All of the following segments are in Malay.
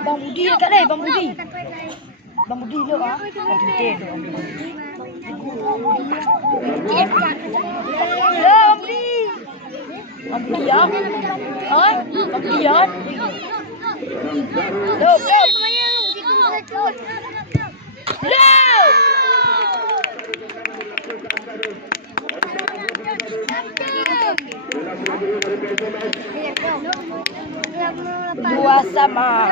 Bang Budi dekat ni, Bang Budi. Bang Budi dulu ah. Bang Budi tu. Bang Budi. Bang Budi ya. Oi, Bang Budi ya. Lop. Dua sama.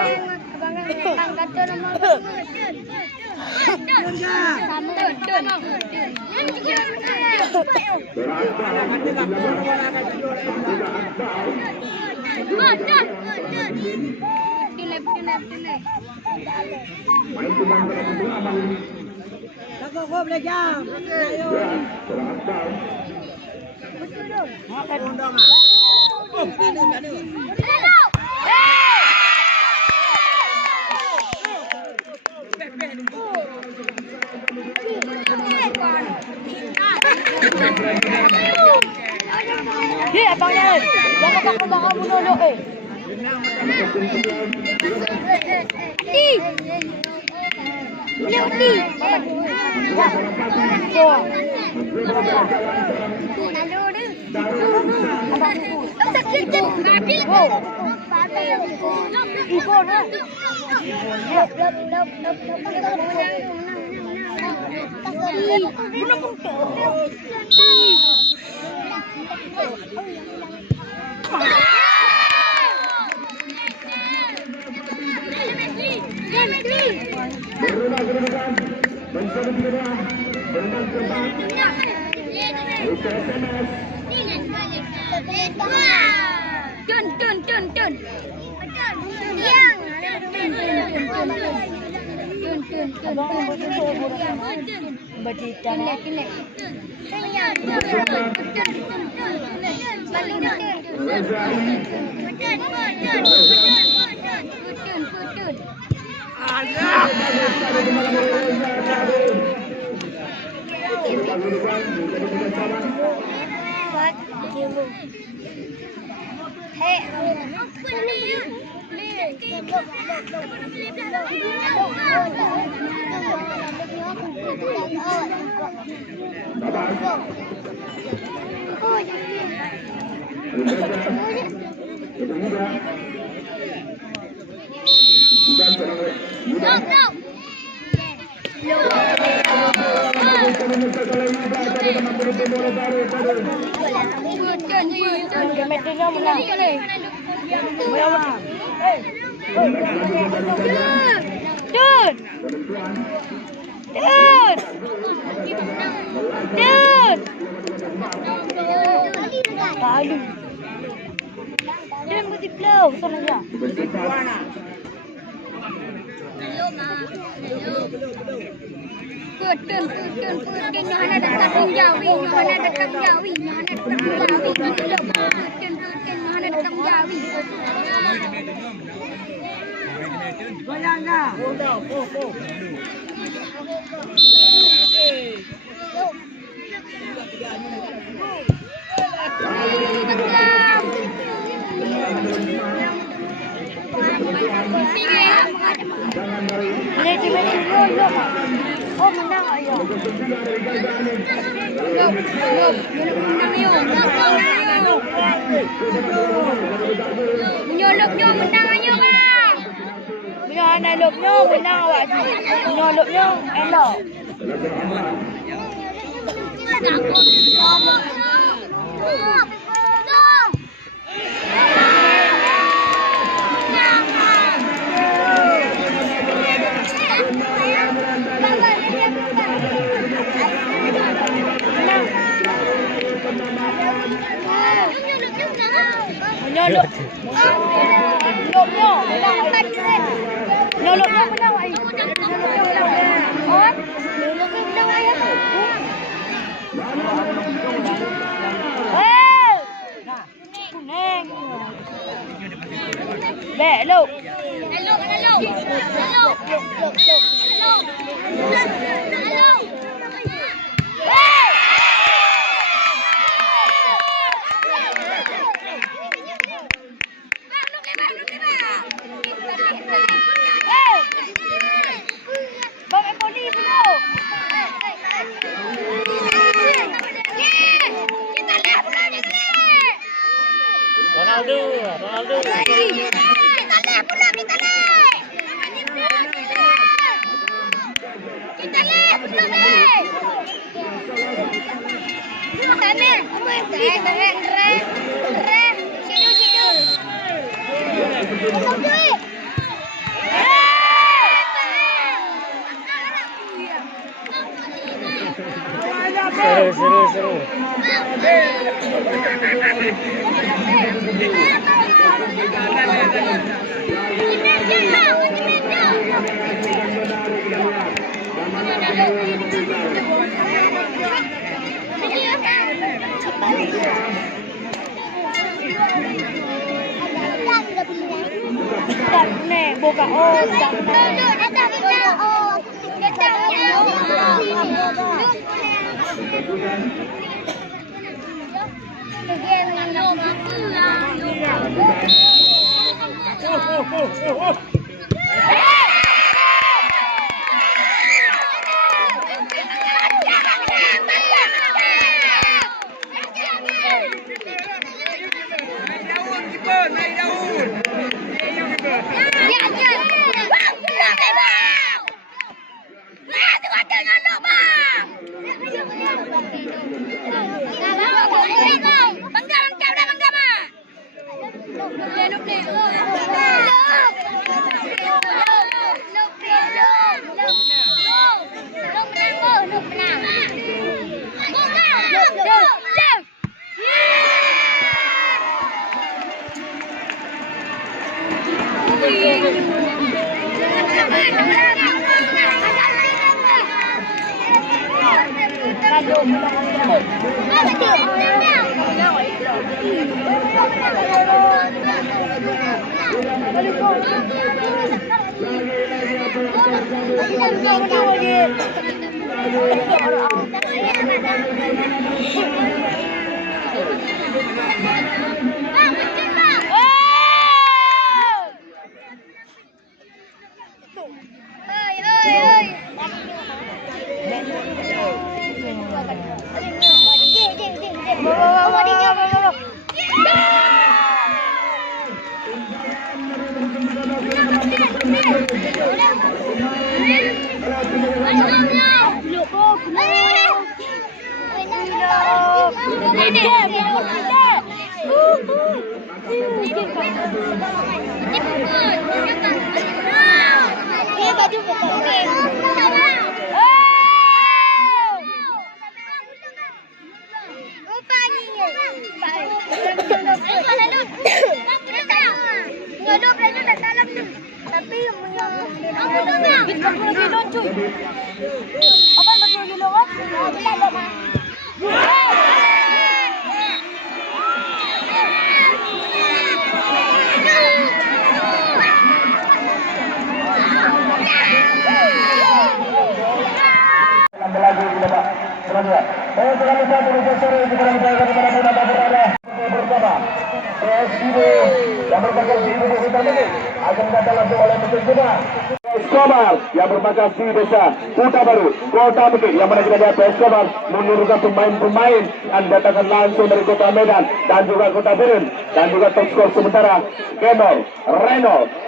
Dia abang ni. Jangan bakar dulu Ni. So. Tun. Goyang dah. Oh, menang ayah. Menyolopnya menang ayo bang. Bila anak lopnya menang awak tu. Menyolopnya elok. Menyolop. Lopnya menang. Menyolopnya menang ayah. Oh? Menyolopnya menang ayah. Kuning. Bek lu. Ronaldo. Seru. Buka oh, satu sore kita menjaga kepada bola berada bersama PSID yang merupakan di ibu kota ini akan datang langsung oleh Mesin Juma Escobar yang merupakan di desa Kota Baru Kota Bukit yang mana kita lihat Escobar menurunkan pemain-pemain dan datangkan langsung dari Kota Medan dan juga Kota Biren dan juga top skor sementara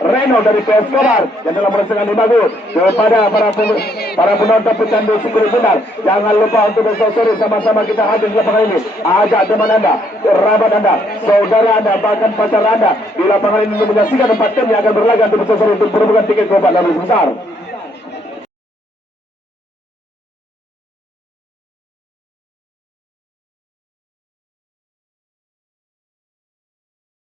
Reno dari Escobar yang dalam merasakan bagus kepada para penonton pecandu syukur benar. Jangan lupa untuk besok sore sama-sama kita hadir di lapangan ini. Ajak teman anda, kerabat anda, saudara anda, bahkan pacar anda di lapangan ini untuk menyaksikan 4 tim yang akan berlaga untuk besok sore untuk perebutan tiket ke 4 besar.